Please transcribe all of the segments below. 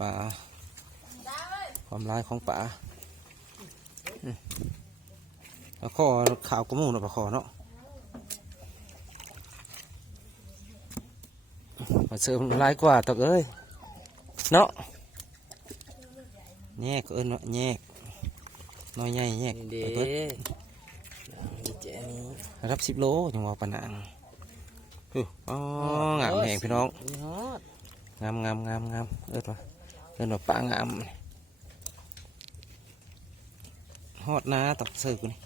ปลาความร้ายของปลาแล้วข้อขาวกระมูนปลาคอเนาะมาเสริมร้ายกว่าตกเอ้ยเนาะแยกเอิ้นเนาะแยกน้อยใหญ่แยกเด้ดีเจนี่รับ10 โลจังหวะปะนางอ๋องามแหงพี่น้องงามเอิ้นว่าปลางามฮอดนะตอกเสือกูนี่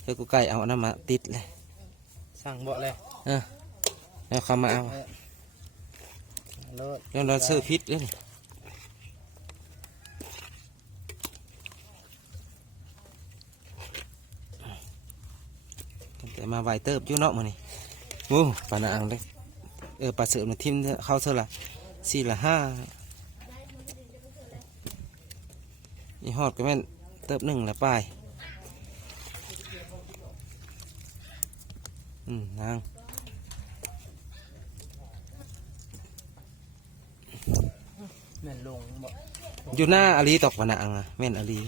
เสือกูไก่เอาน้ำมาติดเลยสั่งบ่เลยแล้วเขามาเอาแล้วเราเสือพิษเลยแต่มาไวเติบยุ่เนาะมานี่โอ้ปลาหนังเลยปลาเสือมาทิ่มเข้าเสือละ4 ละ 5นี่ฮอดก็แม่นเติบ1ละปลายนางแม่นลงบ่อยู่หน้าอาลีตอกปะนางอ่ะแม่นอาลี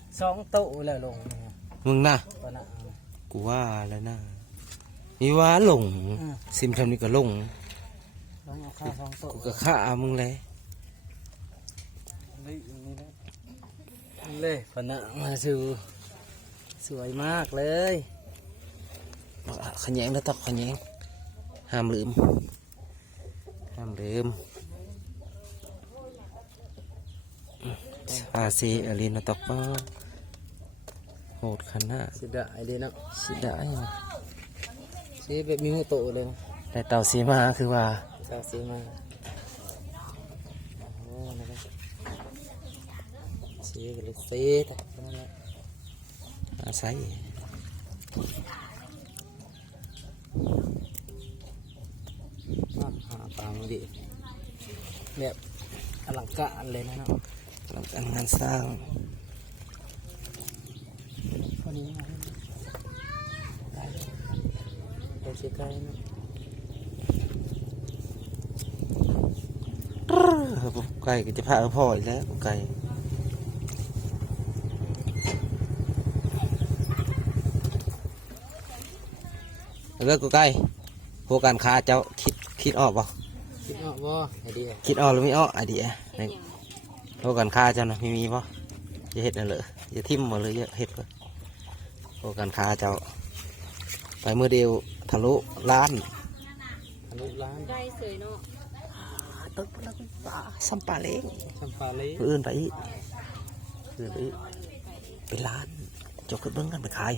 2 โต๊ะแล้วลงมึงน่ะปะนางกูว่าแล้วนะมีว่าหลงซิมทำนี่ก็หลงเอาข้าว2 โต๊ะกูก็ฆ่ามึงเลยเลยปะนางมาสู่สวยมากเลยขยงแล้วตอกขยงห้ามลืมอาซีอาลีนตอกป้าโหดขนาดสิได้ดีเนาะสิได้สิแบบมีหัวโตเลยนะแต่เต่าสีมาคือว่าเต่าสีมาโอ้นะครับสีกับลูกสีแต่นั่นแหละอาศัยหาปลาดีแบบอลังการเลยนะเนาะอลังการงานสร้างคนนี้มาไปเช็คไก่นะไก่ก็จะพาพ่ออีกแล้วไก่เลิกกูไก่พวกการค้าเจ้าคิดออกป่ะคิดออกบ่ไอเดียคิดออกหรือไม่ออกไอเดียพวกการค้าเจ้านะมีป่ะจะเห็ดนั่นเลยจะทิ่มมาเลยเห็ดป่ะพวกการค้าเจ้าไปเมื่อเดียวทะลุล้านได้เสยเนาะตึกแล้วปลาซัมปลาเล้งอื่นไปเป็นล้านจบขึ้นเบื้องกันไปขาย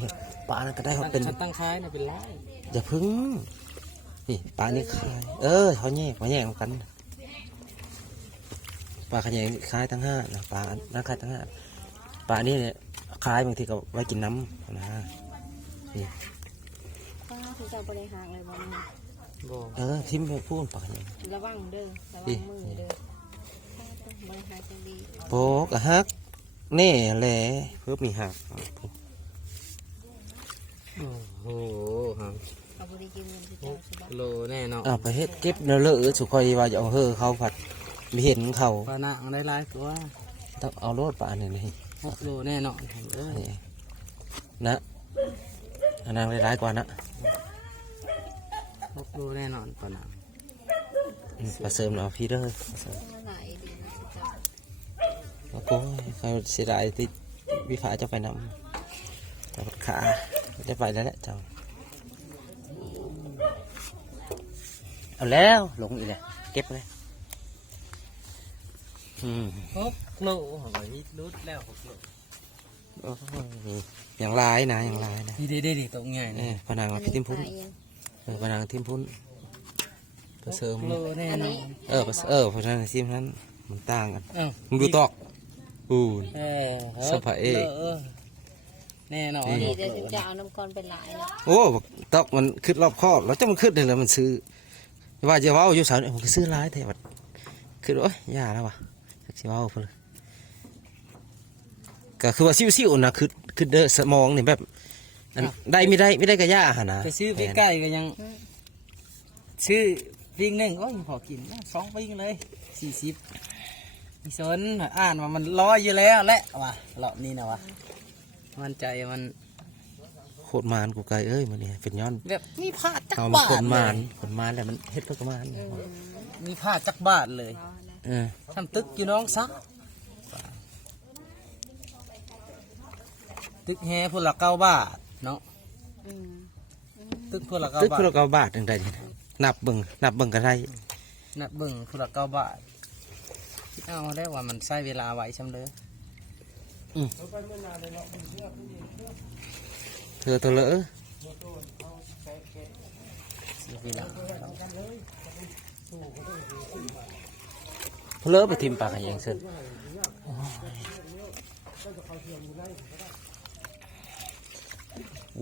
ปลานั่นก็ได้เขาเป็นตั้งขายนะเป็นล้านอย่าพึ่งนี่ปลานี่ขายเขาแย่งกันปลาขยงขายทั้ง5นะปลานั่นขายทั้ง5ปลานี่เนี่ยขายบางทีก็ไว้กินน้ำนะนี่ป้าถึงจะบริหารเลยบ้างทิมไปพูดปลาขยงระวังเด้อระวังมือเด้อบริหารจะดีโป๊กฮักแน่แหละเพิ่มมีหักโอ้โหเอาบริกินเงินที่เจ้าใช่ปะโลแน่เนาะไปเฮ็ดเก็บเนื้อเลอะสุขอยว่าจะเอาเขาผัดไม่เห็นเขาปลาหนังได้หลายตัวต้องเอาโลดปลาเนี่ยนี่โลแน่เนาะนะอันนั้นได้หลายกว่านะโลแน่นอนปลาหนังปลาเสริมเนาะพี่เด้อโอ้โหใครเสียดายที่วิฟ้าจะไปนำแต่ขาจะไปแล้วแหละเจ้าเอาแล้วหลงอีกเลยเก็บเลย6 โลหอยรุดแล้ว6 โลอย่างลายนะดีตรงใหญ่เนี่ยผนังทิมพุ้นผนังทิมพุ้นผสมแน่นอนเพราะฉะนั้นทิมนั้นมันต่างกันมึงดูตอกสะพายแน่นอนดีเดี๋ยวจะเอาน้ำก้อนเป็นหลายโอ้ตอกมันขึ้นรอบคอบแล้วจะมันขึ้นเลยแล้วมันซื้อว่าจะว่าอยู่สาวเนี่ยผมซื้อร้ายแต่แบบคือโอ้ยยาแล้ววะจะว่าเพื่อก็คือว่าซิ่วๆนะคือเดอสมองเนี่ยแบบได้ไม่ได้ก็ยาหนะไปซื้อไปใกล้ก็ยังซื้อวิ่ง1ก็พอกิน2 วิ่งเลย40 อีสนอ่านว่ามันร้อยอยู่แล้วแหละว่ะเลาะนี่นะว่ะมันใจมัน โคตรมานกูไกลเอ้ยมันนี่เป็นย้อน แบบมีผ้าจัก เอามา บา ค ท น เล มาน ย คนมานแล้วมันเฮ็ดเพื่อกมาน มีผ้าจักบาทเลย เอาละ เออ ทำตึกอยู่น้องซักตึกแฮพละ9 บาทเนาะ อืม ตึกพละ ตึก 9 บาท คือเรา9 บาทจังไดนี่นับเบิ่งก็ได้ นับเบิ่งพละ9 บาทเอาได้ว่ามันใช้เวลาไว้ซ้ำเลย เธอตัวเลอะ เสียเวลา เพลอไปทิมปากให้ยังเส้น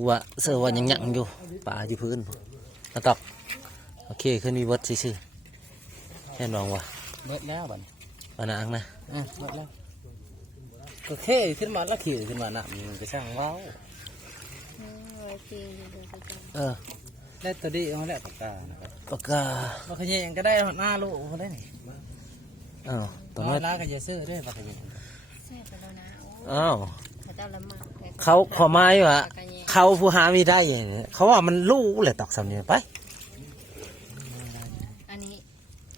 ว่าเสือว่ายังยังอยู่ป่าอยู่พื้นมาตอกโอเคขึ้นมีวัดซื่อๆแค่นองว่ะ เบิดแล้วบัดนี้ ปานางนะ เบิดแล้วก็แค่ขึ้นมาแล้วขี่ขึ้นมาน่ะมันก็ช่างว้าว ไว้ปีนเดี๋ยวจะจับ เออ ได้ตัวดีเอาแล้วปากกานะครับ ปากกา ปากกายังก็ได้หน้าลูกเขาได้นี่ อ้าวตัว น้ น้ อ อย ย ล้าก็จะซื้อด้วยปากกายัง แซ่บไปแล้วนะโอ้ อ้าว เขาเจ้าละหมาดแต่ เขาขอไม้วะ ปากกาแยง เขาผู้หาไม่ได้เนี่ยเขาว่ามันลู่แหละตอกสำเนียงไป อันนี้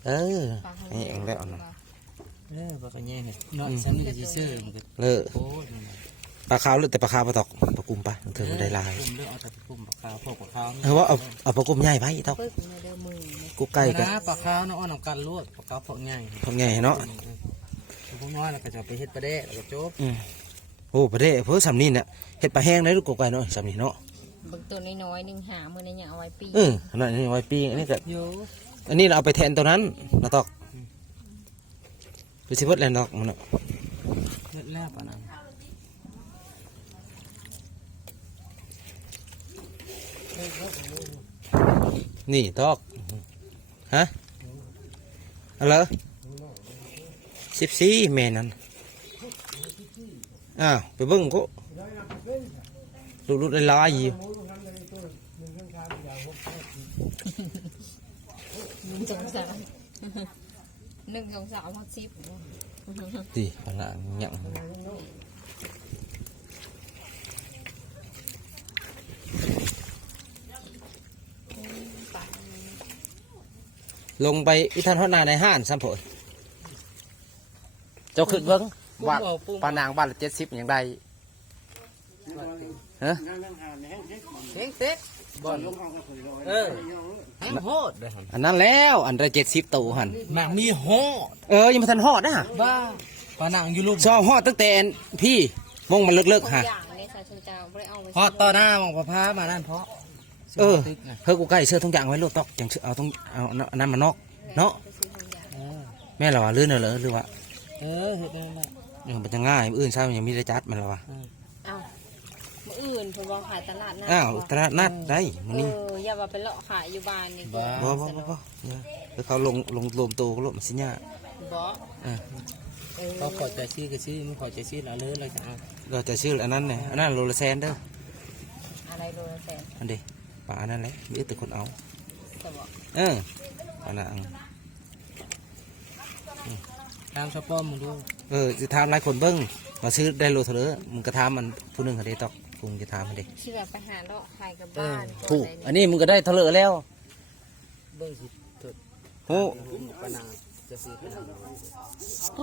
เออ ปลาเขา นี่เองแล้วนะ ปากกายังเนี่ยน้อยซ้ำนี่จะซื้อมันก็ เลิก โอ้ย ปลาขาวเลิกแต่ปลาขาวปลาตอกปลากุมปะเธอมันได้ลาย ผมเลือกเอาแต่ปุ่มปากขาวพวกปากขาว เออว่าเอาปลากุมใหญ่ไปตอก ปึ๊กในเดือมือเนี่ย กูไก่กัน นะปากขาวน้องอ่อนน้ำกันลวดปากขาวพวกใหญ่ ทำไงเนาะ พวกน้อยแล้วก็จะไปเฮ็ดปลาแดะแล้วก็จบ อืมโอ้ประเดี๋ยวเพื่อสำนีเนี่ยเห็ดปลาแห้งได้ลูกกูไก่เนาะสำนีเนาะ บางตัวน้อยๆหนึ่งหามือในเนี่ยเอาไว้ปี เออขนาดนี้ไว้ปีอันนี้ก็ โย อันนี้เราเอาไปแทนตัวนั้นนะตอกดูสิเพิ่นแลนดอกมันเนาะ เลือดแล้วปะนะ นี่ตอกฮะอะไร14แม่นั่นอ้าวไปเบิ่งก็ลุดๆลายๆอยู่ 1 2 3 1 2 3 10 ดิพลังยังลงไปอีทันฮอดนาในห้านซ้ำผลเจ้าขึ้นเบิ้งว่าปานางบ้านละ70อย่างใดฮะ เฮ้งเต๊กบอลเออแห้งโหดเลย อันนั้นแล้วอันละ70ตัวหัน หนังมีโหด ยังไม่ทันฮอดนะ บ้าปลาหนังอยู่ลูก ชอบฮอดตั้งแต่พี่มงมันเลิกๆฮะ อย่างนี้สาวชนเจ้าไม่ได้เอาไว้ พอต่อหน้ามองพระพามานั่นเพราะ เออ ตึกไง เฮ้ยกูใกล้เสื้อทุกอย่างไว้ลูกตอกจังเอาต้องเอาอันนั้นมานอกเนาะ ไปซื้อทุกอย่าง เออ แม่เราว่าลื่นเหรอหรือว่า เออเห็ดนั่นแหละ มันจะง่ายมื้ออื่นเช้ายังมีได้จัดมันแล้ววะ อ้าวมื้ออื่นผมบอกขายตลาดนัด อ้าวตลาดนัดได้มื้อนี้ อย่าว่าไปเลาะขายอยู่บ้านนี่ บ้า บ่แล้วเขาลงรวมตัวก็ลดมันสิญา บ่ เออ เขาขอใจซื้อก็ซื้อไม่ขอใจซื้อแล้วเลยจะเอา เราจะซื้ออันนั้นเนี่ยอันนั้นโลละแสนเด้อ อะไรโลละแสน อันเดีปลาอันนั้นแหละมีแต่คนเอา จะบอก เออปลาหนัง ตามชอบป้อมมึงดู จะถามหลายคนเบิ้งมาซื้อได้โลเท่าไหร่มึงก็ถามมันผู้หนึงเขาได้ตอกกูจะถามมันเด้ ชื่อแบบไปหาเลาะขายกับบ้าน ผู้อันนี้มึงก็ได้เท่าไหร่แล้ว เบิ้งสิเถิด ผู้ ปลาหนังจะซื้อปลาหนัง